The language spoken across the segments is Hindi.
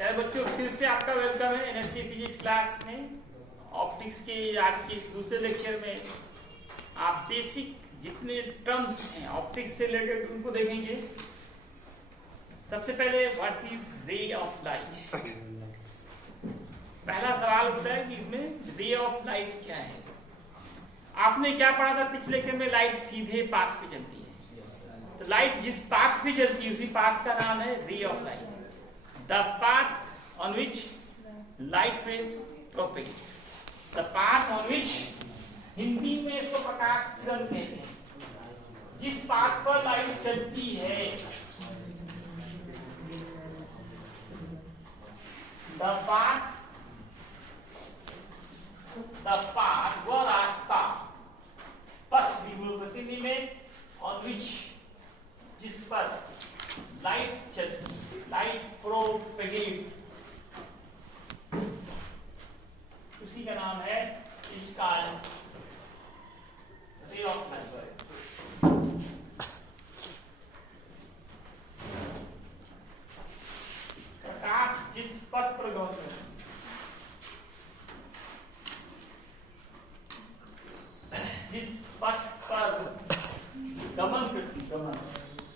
यार बच्चों फिर से आपका वेलकम है एनएससी फिजिक्स क्लास में। ऑप्टिक्स के आज के इस दूसरे लेक्चर में आप बेसिक जितने टर्म्स हैं ऑप्टिक्स से रिलेटेड उनको देखेंगे। सबसे पहले what is ray of light. पहला सवाल उठता है कि इसमें रे ऑफ लाइट क्या है। आपने क्या पढ़ा था पिछले लेक्चर में? लाइट सीधे पाथ पे चलती है। तो लाइट जिस पाथ पे चलती है उसी पाथ का नाम है ray of light. The path on which light waves propagate. The path on which Hindi में इसको प्रकाश किरण कहते हैं। जिस पाथ पर लाइट चलती है, the path वह रास्ता, पथ विभूति में on which जिस पर लाइट चलती है, लाइट प्रोपेगेट, उसी का नाम है इसका रे ऑफ लाइट। प्रकाश जिस पथ पर गमन करती है, जिस पथ पर गमन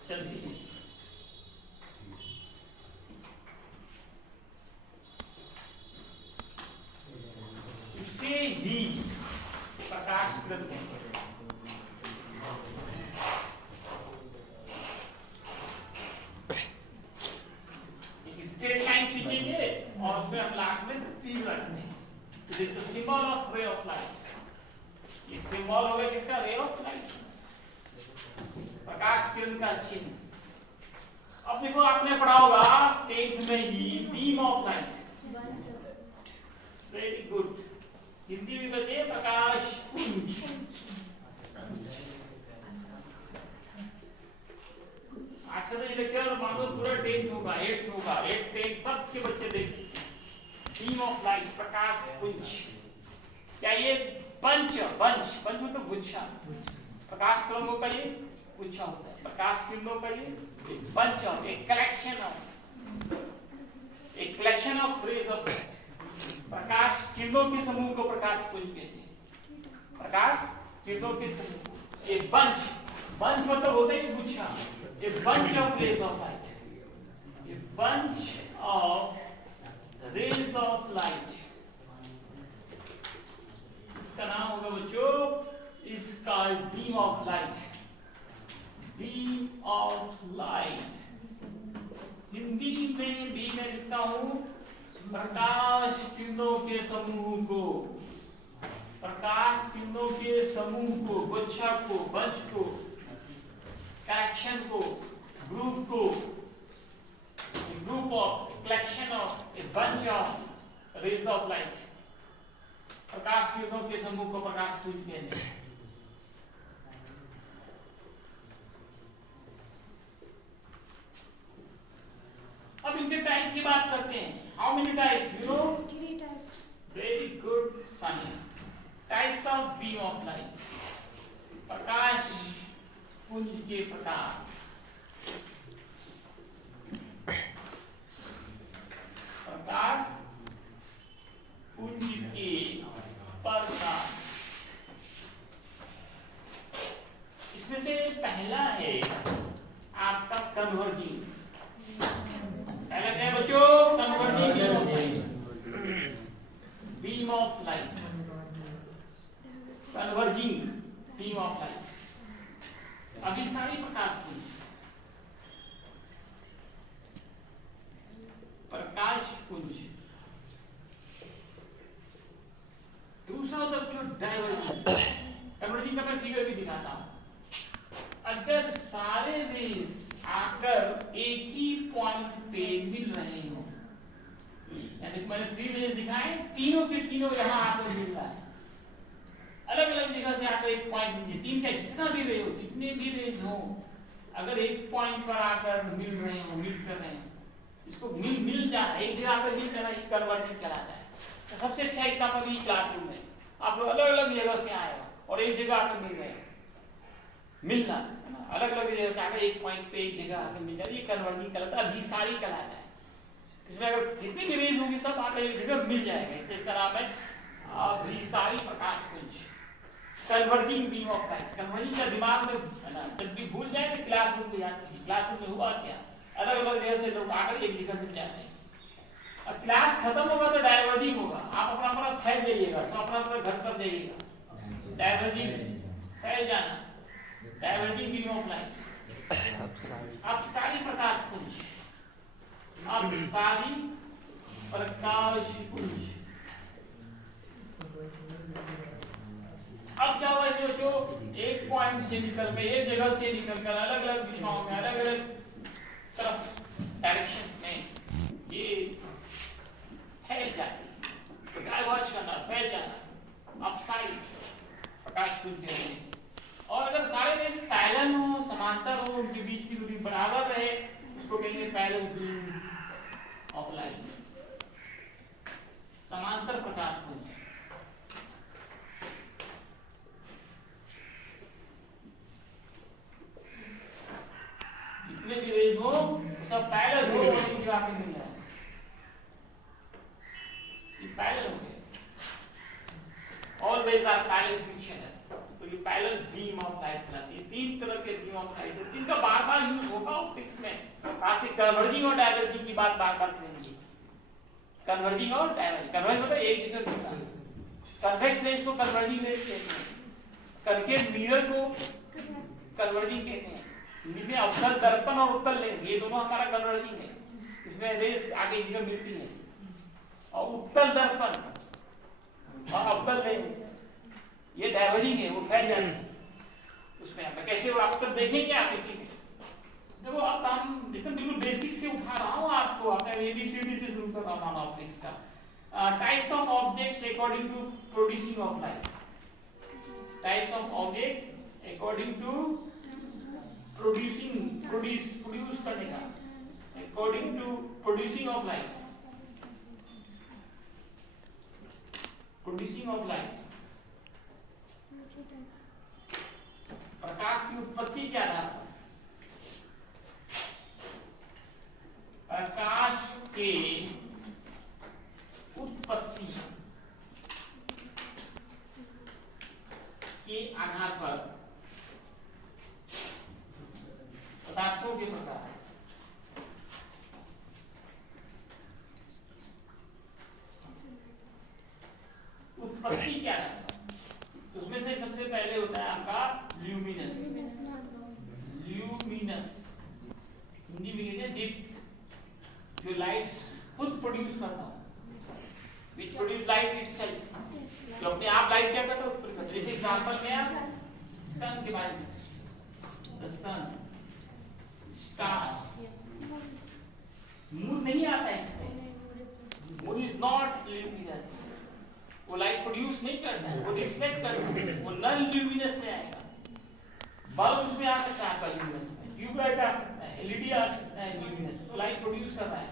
चलती है, ही प्रकाश किरण कहते हैं। एक स्ट्रेट लाइन खींचेंगे और उसमें हम लास्ट में तीर रखते हैं। This is the symbol of ray of light. ये सिंबल हो गया किसका? रे ऑफ लाइट, प्रकाश किरण का चिन्ह। अब देखो आपने पढ़ा होगा 10th में ही beam of light. Very good. Hindi में बचे प्रकाश पुंज। अच्छा तो ये लेक्चर मान लो पूरा 10th होगा, 8th होगा, 8th 10th सबके बच्चे देखिए। बीम ऑफ लाइट, प्रकाश पुंज। क्या ये पंच मतलब गुच्छा। प्रकाश किरणों का ये गुच्छा होता है, प्रकाश किरणों का ये पंच, एक collection of rays of light. प्रकाश किरणों के समूह को प्रकाश पुंज कहते हैं। प्रकाश किरणों के समूह, ये बंच मतलब होता है गुच्छा, ये bunch of rays of light, ये bunch of rays of light. इसका नाम होगा बच्चों, is called beam of light. Beam of light Hindi में भी मैं लिखता हूं प्रकाश किरणों के समूह को, प्रकाश किरणों के समूह को, गुच्छा को, बंच को, कलेक्शन को, group of, collection of, a bunch of rays of light. प्रकाश किरणों के समूह को प्रकाश पुंज कहते हैं। अब इनके टाइप की बात करते हैं। How many types? You know? 3 types. Very good, Sania. Types of beam of light. प्रकाश पुंज के प्रकार। प्रकाश पुंज के प्रकार। इसमें से पहला है आपका कन्वर्जिंग। पहला क्या है बच्चों? Converging beam of light. Converging beam of light. अभी सारी प्रकाश पुंज, प्रकाश पुंज। दूसरा होता है डाइवर्जिंग। कन्वर्जिंग का मैं फिगर भी दिखाता हूं। अगर सारे रेज आकर एक ही पॉइंट पे मिल रहे हो, यानी मैंने 3 रेज दिखाए, तीनों के तीनों यहाँ आकर मिल रहा है। अलग अलग जगह से आकर एक पॉइंट मिले, 3 का जितना भी रेज हो, जितने भी रेज हो, अगर एक पॉइंट पर आकर मिल रहे हो, मिल कर रहे हैं, इसको मिल जाता है, एक जगह आकर मिल करना, एक कन्वर्जिंग कहलाता है। तो सबसे अच्छा एग्जाम्पल ये क्लासरूम में आप लोग अलग अलग जगह से आए हो और एक जगह आकर मिल गए, मिलना है ना, अलग अलग जगह से आकर एक पॉइंट पे एक जगह आकर मिल जाए, ये कन्वर्जिंग कहलाता है, अभिसारी कहलाता है। इसमें अगर जितनी भी रेज होगी सब आकर एक जगह मिल जाएगा, इसलिए इसका नाम है अभिसारी प्रकाश पुंज, converging beam of light. Converging का दिमाग में है ना, जब भी भूल जाए तो क्लासरूम को याद कीजिए, क्लासरूम में हुआ क्या, अलग अलग जगह से लोग आकर एक जगह मिल जाते हैं। अब क्लास खत्म होगा तो डाइवर्जिंग होगा, आप अपना अपना फैल जाइएगा, सब अपना अपना घर पर जाइएगा, डाइवर्जिंग फैल जाना, डाइवर्जिंग बीम ऑफ लाइट। अब सारी प्रकाश पुंज, अब सारी प्रकाश पुंज। अब क्या हुआ जो एक पॉइंट से निकल कर, एक जगह से निकल कर अलग अलग दिशाओं में, अलग अलग तरफ डायरेक्शन में ये फैल जाती है, डाइवर्ज करना, फैल जाना, अपसाइड प्रकाश पुंज कहते हैं। और अगर सारे में पैरेलल हो, समांतर हो, उनके बीच की दूरी बराबर रहे, उसको कहेंगे पैरेलल बीम ऑफ लाइट, समांतर प्रकाश पुंज। जितने भी रेज हो सब पैरेलल हो और एक जगह पे मिल जाए, ये पैरेलल हो गया। ऑलवेज आर पैरेलल फिक्शन है, तो ये पैरेलल बीम ऑफ लाइट कहलाती है। तीन तरह के बीम ऑफ लाइट है, जिनका बार बार यूज होगा ऑप्टिक्स में। खास कन्वर्जिंग और डाइवर्जिंग की बात बार बार करेंगे, कन्वर्जिंग और डाइवर्जिंग। कन्वर्जिंग मतलब एक जगह मिलना, कन्वेक्स लेंस को कन्वर्जिंग लेंस कहते हैं, कनकेव मिरर को कन्वर्जिंग कहते हैं। इनमें अवतल दर्पण और उत्तल लेंस, ये दोनों हमारा कन्वर्जिंग है, इसमें रेज आगे एक जगह मिलती है। और उत्तल दर्पण और अवतल लेंस ये डाइवर्जिंग है, वो फैल जाते हैं उसमें। आप कैसे वो आप सब देखेंगे, आप इसी में देखो। अब हम एकदम बिल्कुल बेसिक से उठा रहा हूँ आपको, अपने एबीसीडी से शुरू कर रहा हूँ ऑप्टिक्स का। Types of objects according to producing of light, types of object according to producing, produce करने का, according to producing of light, producing of light. प्रकाश की उत्पत्ति के आधार पर, प्रकाश के उत्पत्ति के आधार पर पदार्थों के प्रकार, उत्पत्ति क्या है, तो उसमें से सबसे पहले होता है आपका ल्यूमिनस, ल्यूमिनस हिंदी में कहते हैं दीप्त, जो लाइट खुद प्रोड्यूस करता हो, which produce light itself, जो अपने आप लाइट क्या करता है। जैसे एग्जांपल में आप सन के बारे में, द सन, स्टार्स, मून नहीं आता है इसमें, मून इज नॉट ल्यूमिनस, वो लाइट प्रोड्यूस नहीं करता है, वो रिफ्लेक्ट करता है, वो नॉन ल्यूमिनस में आएगा। बल्ब उसमें आ सकता है आपका ल्यूमिनस में, ट्यूबलाइट आ सकता है, एलईडी आ सकता है ल्यूमिनस, तो लाइट प्रोड्यूस कर रहा है।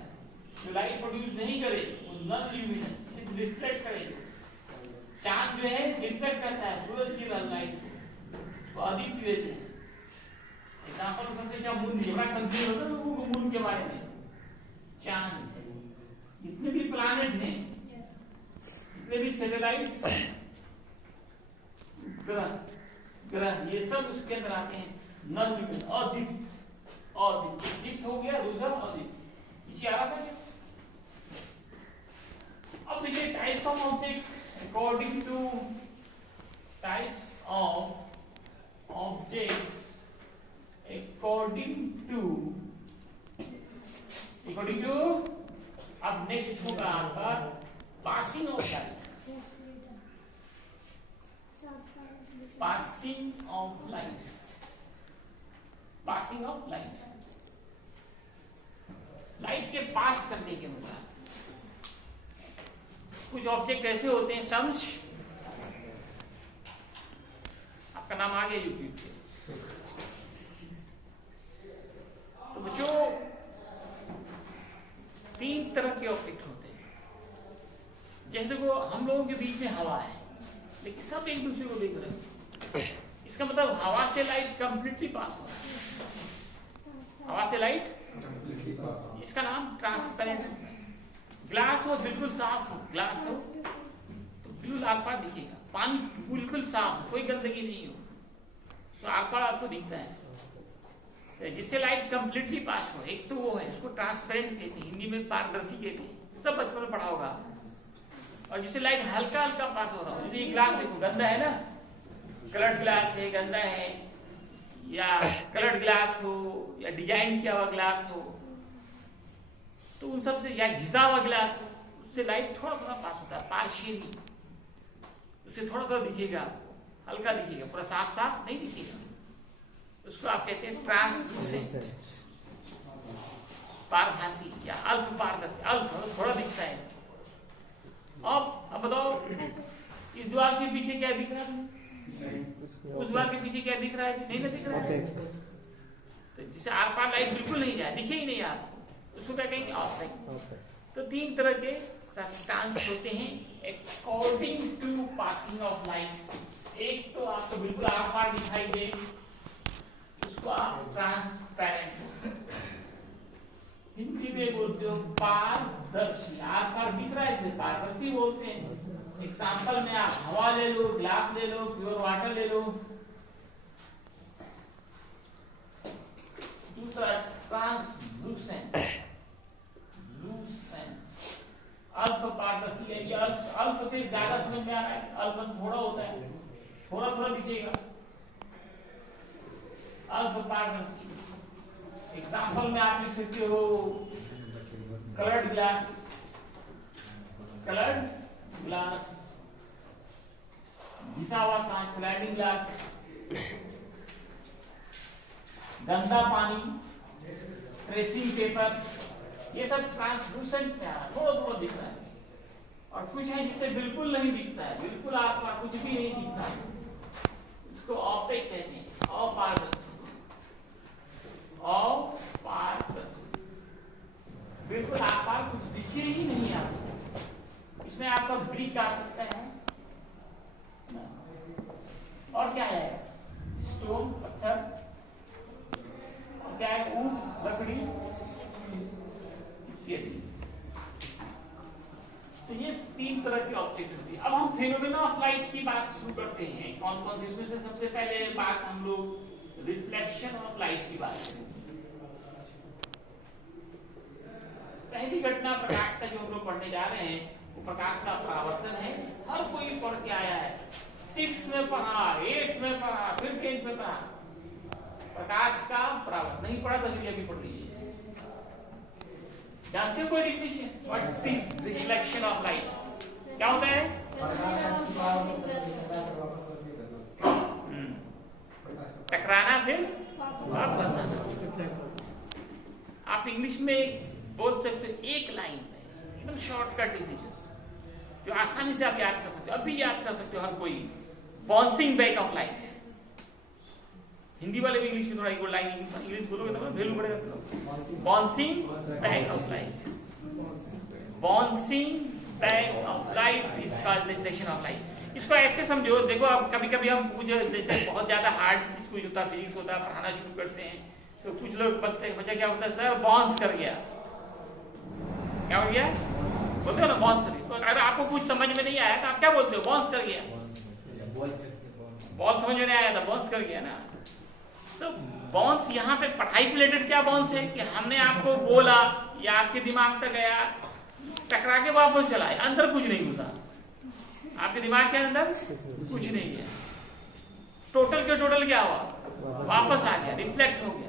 जो लाइट प्रोड्यूस नहीं करे वो नॉन ल्यूमिनस, सिर्फ रिफ्लेक्ट करेगा। चांद जो है रिफ्लेक्ट करता है सूरज की लाइट को, तो अदीप्त देते हैं। एग्जांपल सबसे अच्छा मून, बड़ा कंफ्यूज होता है लोगों को मून के बारे में। चांद, जितने भी प्लैनेट हैं, जितने भी सैटेलाइट्स, ग्रह ग्रह ये सब उसके अंदर आते हैं, नॉन ल्यूमिनस, अदीप्त, अदीप्त, दीप्त हो गया दूसरा अदीप्त, पीछे आ रहा था। अब देखिए types of object according to, types of objects according to, अब नेक्स्ट होगा आपका passing of light, passing of light, passing of light, light के पास करने के मतलब कुछ ऑब्जेक्ट ऐसे होते हैं, शम्स, आपका नाम आ गया यूट्यूब पे, तो बच्चों तीन तरह के ऑब्जेक्ट होते हैं। जैसे देखो हम लोगों के बीच में हवा है, लेकिन सब एक दूसरे को देख रहे हैं, इसका मतलब हवा से लाइट कंप्लीटली पास हो रहा है, हवा से लाइट, इसका नाम ट्रांसपेरेंट है। ग्लास हो बिल्कुल साफ हो, ग्लास हो तो बिल्कुल आर पार दिखेगा, पानी बिल्कुल साफ, कोई गंदगी नहीं हो तो आर पार आपको दिखता है। जिससे लाइट कंप्लीटली पास हो, एक तो वो है, उसको ट्रांसपेरेंट कहते हैं, हिंदी में पारदर्शी कहते हैं, सब बचपन में पढ़ा होगा। और जिससे लाइट हल्का हल्का पास हो रहा हो, जैसे ये ग्लास देखो गंदा है ना, कलर्ड ग्लास है, गंदा है, या कलर्ड ग्लास हो या डिजाइन किया हुआ ग्लास हो, तो उन सब से, या घिसा हुआ ग्लास हो, उससे लाइट थोड़ा थोड़ा पास होता है, पार्शियली, उससे थोड़ा थोड़ा दिखेगा, हल्का दिखेगा, पूरा साफ साफ नहीं दिखेगा। उसको आप कहते हैं ट्रांसलूसेंट, पारभासी या अल्प पारदर्शी, अल्प थोड़ा दिखता है। अब बताओ इस दीवार के पीछे क्या दिख रहा है, उस दीवार के पीछे क्या दिख रहा है, नहीं ना दिख रहा है। तो जिसे आर पार लाइट बिल्कुल नहीं जाए, दिखे ही नहीं आपको, उसको क्या कहेंगे, ऑप्टिक। तो तीन तरह के सब्सटेंस होते हैं according to passing of light. एक तो आपको बिल्कुल आर पार दिखाई दे, उसको आप ट्रांसपेरेंट, हिंदी में बोलते हो पारदर्शी, आर पार दिख रहा है पारदर्शी बोलते हैं। एग्जाम्पल में आप हवा ले लो, ग्लास ले लो, प्योर वाटर ले लो। दूसरा ट्रांसलूसेंट, अल्प पारदर्शी है, अल्प से ज्यादा समझ में आ रहा है, अल्प थोड़ा होता है, थोड़ा थोड़ा दिखेगा, अल्प पारदर्शी। एग्जाम्पल में आप लिख सकते हो कलर्ड ग्लास, कलर्ड ग्लास, घिसा हुआ कांच, स्लाइडिंग ग्लास, गंदा पानी, ट्रेसिंग पेपर, ये सब ट्रांसलूसेंट है, थोड़ा थोड़ा दिख रहा है। और कुछ है जिससे बिल्कुल नहीं दिखता है, बिल्कुल आपका कुछ भी नहीं दिखता है, इसको ऑपेक कहते हैं, अपारदर्शी, अपारदर्शी, बिल्कुल आकार कुछ दिखे ही नहीं आपको। इसमें आपका ब्रिक आ सकता है, और क्या है, स्टोन, पत्थर, और क्या है, ऊंट, लकड़ी इत्यादि। तो ये तीन तरह की ऑब्जेक्ट होती है। अब हम फिनोमेना ऑफ लाइट की बात शुरू करते हैं। कौन कौन सी, इसमें से सबसे पहले बात हम लोग रिफ्लेक्शन ऑफ लाइट की बात करेंगे। पहली घटना प्रकाश का जो हम लोग पढ़ने जा रहे हैं वो प्रकाश का परावर्तन है। हर कोई पढ़ के आया है, 6 में पढ़ा, 8 में पढ़ा, फिर 10 में पढ़ा। प्रकाश का परावर्तन नहीं पढ़ा तो अभी पढ़ लीजिए। जानते हो कोई definition, what is reflection of light, क्या होता है? टकराना फिर वापस आना। आप इंग्लिश में बोल सकते हो एक लाइन में, एकदम शॉर्टकट डिफिनेशन जो आसानी से आप याद कर सकते हो, अभी याद कर सकते हो हर कोई। Bouncing back of light, Hindi वाले भी इंग्लिश में थोड़ा एक लाइन इंग्लिश बोलोगे तो वैल्यू बढ़ेगा। Bouncing back of light, bouncing back of light is called reflection of light. इसको ऐसे समझो, देखो अब कभी कभी हम कुछ जैसे बहुत ज्यादा हार्ड कुछ होता है, फिजिक्स होता है, पढ़ाना शुरू करते हैं तो कुछ लोग बच्चा क्या होता है, सर बाउंस कर गया, क्या हो गया बोलते हो ना, बाउंस कर गया। तो अगर आपको कुछ समझ में नहीं आया तो आप क्या बोलते हो, बाउंस कर गया। बॉल समझ में नहीं आया था, बाउंस कर गया ना। तो बाउंस यहाँ पे पढ़ाई से रिलेटेड क्या बाउंस है कि हमने आपको बोला या आपके दिमाग तक गया, टकरा के वापस चला, अंदर कुछ नहीं घुसा, आपके दिमाग के अंदर कुछ नहीं गया, टोटल के टोटल क्या हुआ, वापस आ गया, रिफ्लेक्ट हो गया।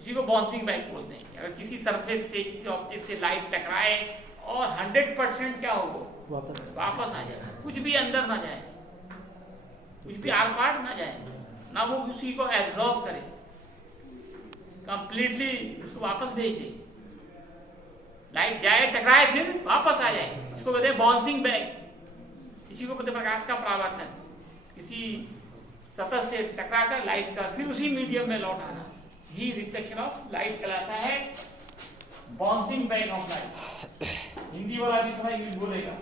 इसी को बाउंसिंग बैक बोलते हैं। अगर किसी सरफेस से, किसी ऑब्जेक्ट से लाइट टकराए और 100% क्या हो, वापस आ जाए, कुछ भी अंदर ना जाए, कुछ भी आर पार ना जाए, ना वो उसी को एब्जॉर्ब करे, कंप्लीटली उसको वापस भेज दे। लाइट जाए, टकराए, फिर वापस आ जाए, इसको कहते हैं बाउंसिंग बैक। इसी को कहते हैं प्रकाश का परावर्तन, किसी सतह से टकरा कर लाइट का फिर उसी मीडियम में लौट आना ही रिफ्लेक्शन ऑफ लाइट कहलाता है, bouncing back of light. Hindi वाला भी थोड़ा इंग्लिश बोलेगा,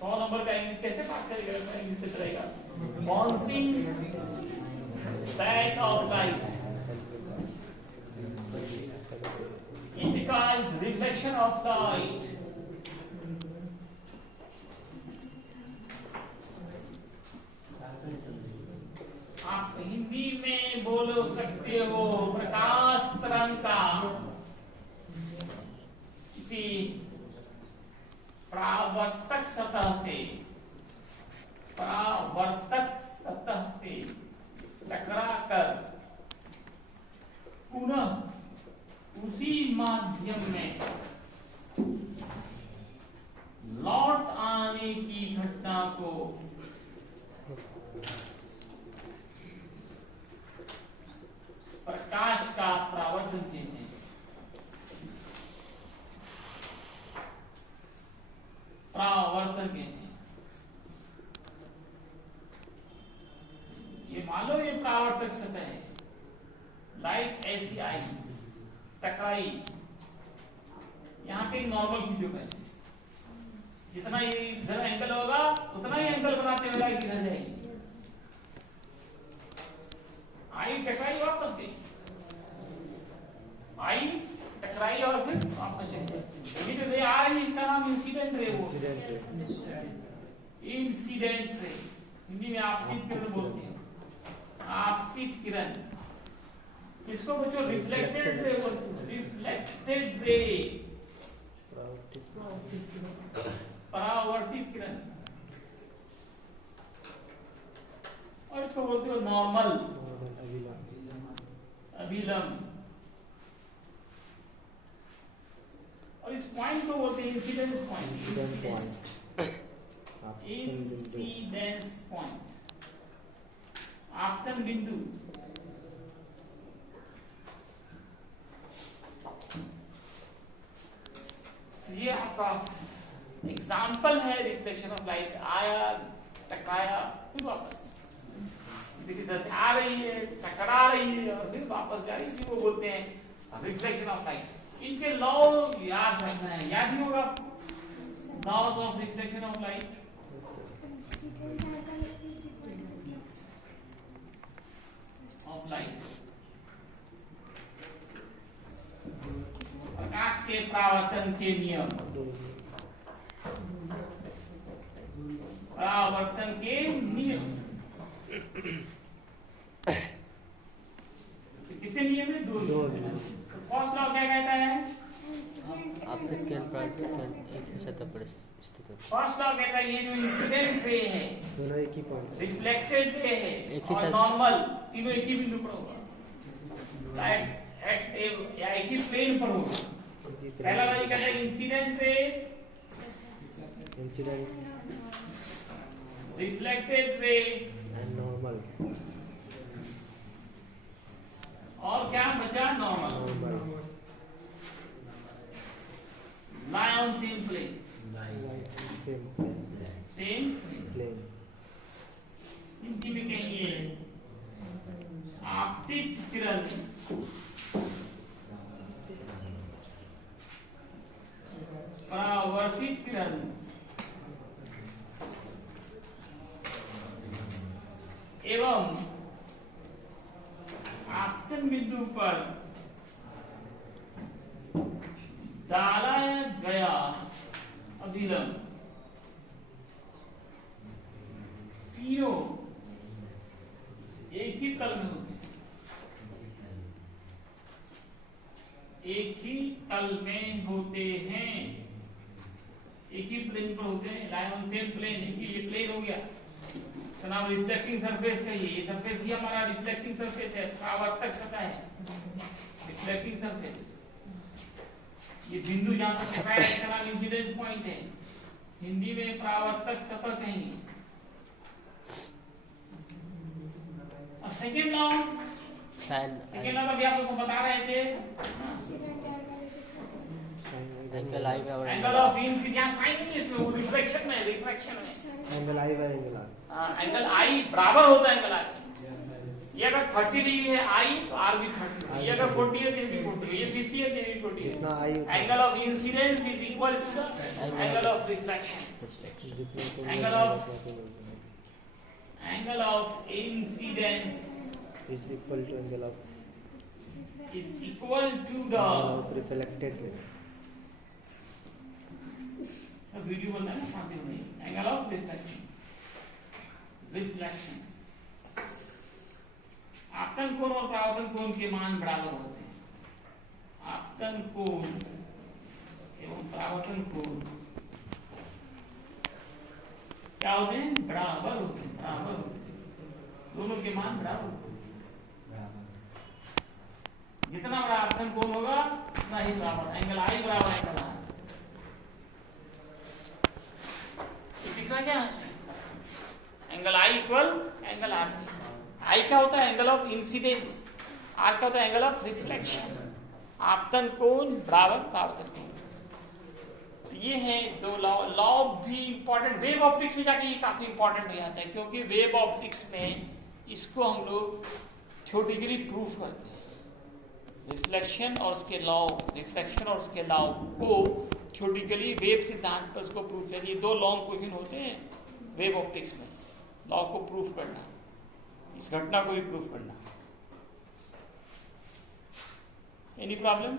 100 नंबर का इंग्लिश कैसे बात करेगा, इंग्लिश से चलेगा। Bouncing back of light, called reflection of light. आप हिंदी में बोल सकते हो प्रकाश तरंग का किसी परावर्तक सतह से टकराकर पुनः उसी माध्यम में लौट आने की घटना को प्रकाश का परावर्तन कहते हैं। परावर्तन कहते हैं। ये मान लो ये परावर्तक सतह है, लाइट ऐसी आई टकराई, यहाँ पे नॉर्मल चीजों में जितना ये इधर एंगल होगा उतना ही एंगल बनाते हुए लाइट इधर जाएगी। आई टकराई वापस गई, आई टकराई और फिर वापस चली। ये जो रे आ रही है इसका नाम इंसिडेंट रे, वो इंसिडेंट रे हिंदी में आपतित किरण बोलते हैं। आपतित किरण, इसको बच्चों रिफ्लेक्टेड रे बोलते हैं। रिफ्लेक्टेड रे, परावर्तित किरण, और इसको बोलते हो नॉर्मल, अभिलंब, और इस पॉइंट को बोलते हैं इंसिडेंस पॉइंट। इंसिडेंस पॉइंट, आपतन बिंदु। ये आपका एग्जाम्पल है रिफ्लेक्शन ऑफ लाइट। आया, टकराया, फिर वापस। देखिए इधर से आ रही है, टकरा रही है और फिर वापस जा रही है, इसी को बोलते हैं रिफ्लेक्शन ऑफ लाइट। इनके लॉ याद रखना है, याद नहीं होगा laws of reflection of light. Of light, प्रकाश के परावर्तन के नियम, परावर्तन के नियम। कितने नियम है? दो। फर्स्ट लॉ क्या कहता है? आपतित किरण परावर्तित किरण एक ही सतह पर स्थित है। फर्स्ट लॉ कहता है ये जो इंसिडेंट रे है, दोनों एक ही पॉइंट, रिफ्लेक्टेड रे है एक ही और नॉर्मल, तीनों एक ही बिंदु पर होगा, या एक ही प्लेन पर होगा। पहला लॉ ये कहता है incident ray, incident, reflected ray and normal. और क्या बचा? Normal. lie on same plane, same same plane. Hindi में कहिए आपतित किरण परावर्तित किरण एवं आपतन बिंदु पर डाला गया अभिलंब, तीनों एक ही तल में होते हैं, एक ही तल में होते हैं, एक ही प्लेन पर होते हैं। लाइन ऑन सेम प्लेन, ये प्लेन हो गया, इसका नाम रिफ्लेक्टिंग सरफेस कहिए। ये सरफेस ही हमारा रिफ्लेक्टिंग सरफेस है, परावर्तक सतह है, रिफ्लेक्टिंग सरफेस। ये बिंदु जहां पर टकराया है इसका नाम इंसिडेंस पॉइंट है, हिंदी में परावर्तक सतह कहेंगे। और सेकेंड लॉ, सेकेंड लॉ भी आप लोगों को बता रहे थे, एंगल आई बराबर एंगल ऑफ इंसिडेंस साइन नहीं है इसमें, वो रिफ्लेक्शन में, रिफ्लेक्शन में angle i by angle r. Angle i बराबर होता है एंगल आई। ये अगर 30 डिग्री है आई तो आर भी 30 है, ये अगर 40 है तो ये भी 40 है, ये 50 है तो ये भी 40 जितना आई है। Angle of incidence is equal to the angle of reflection. Angle of incidence is equal to angle of is equal to the reflected video बनना है ना साथ में एंगल ऑफ रिफ्लेक्शन आपतन कोण और परावर्तन कोण के मान बराबर होते हैं। आपतन कोण एवं परावर्तन कोण क्या होते हैं? बराबर होते हैं, बराबर होते हैं, दोनों के मान बराबर होते हैं। जितना बड़ा आपतन कोण होगा उतना ही बराबर एंगल आई बराबर एंगल आर। दिखा क्या angle i equal angle r. I क्या होता है? Angle of incidence. आर क्या होता है? Angle of reflection. आपतन कोण बराबर परावर्तन कोण। ये है दो लॉ भी इंपॉर्टेंट। वेव ऑप्टिक्स में जाके ये काफी इंपॉर्टेंट हो जाता है, क्योंकि वेव ऑप्टिक्स में इसको हम लोग थ्योरेटिकली प्रूफ करते हैं। रिफ्लेक्शन और उसके लॉ, रिफ्लेक्शन और उसके लॉ को थ्योरेटिकली वेव सिद्धांत पर उसको प्रूफ किया। ये दो लॉन्ग क्वेश्चन होते हैं वेव ऑप्टिक्स में, लॉ को प्रूफ करना, इस घटना को भी प्रूफ करना। Any problem?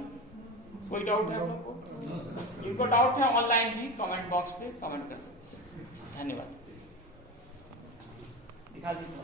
कोई डाउट है आप लोगों को? जिनको डाउट है ऑनलाइन भी कमेंट बॉक्स पे कमेंट कर सकते हैं। धन्यवाद। दिखा दीजिए।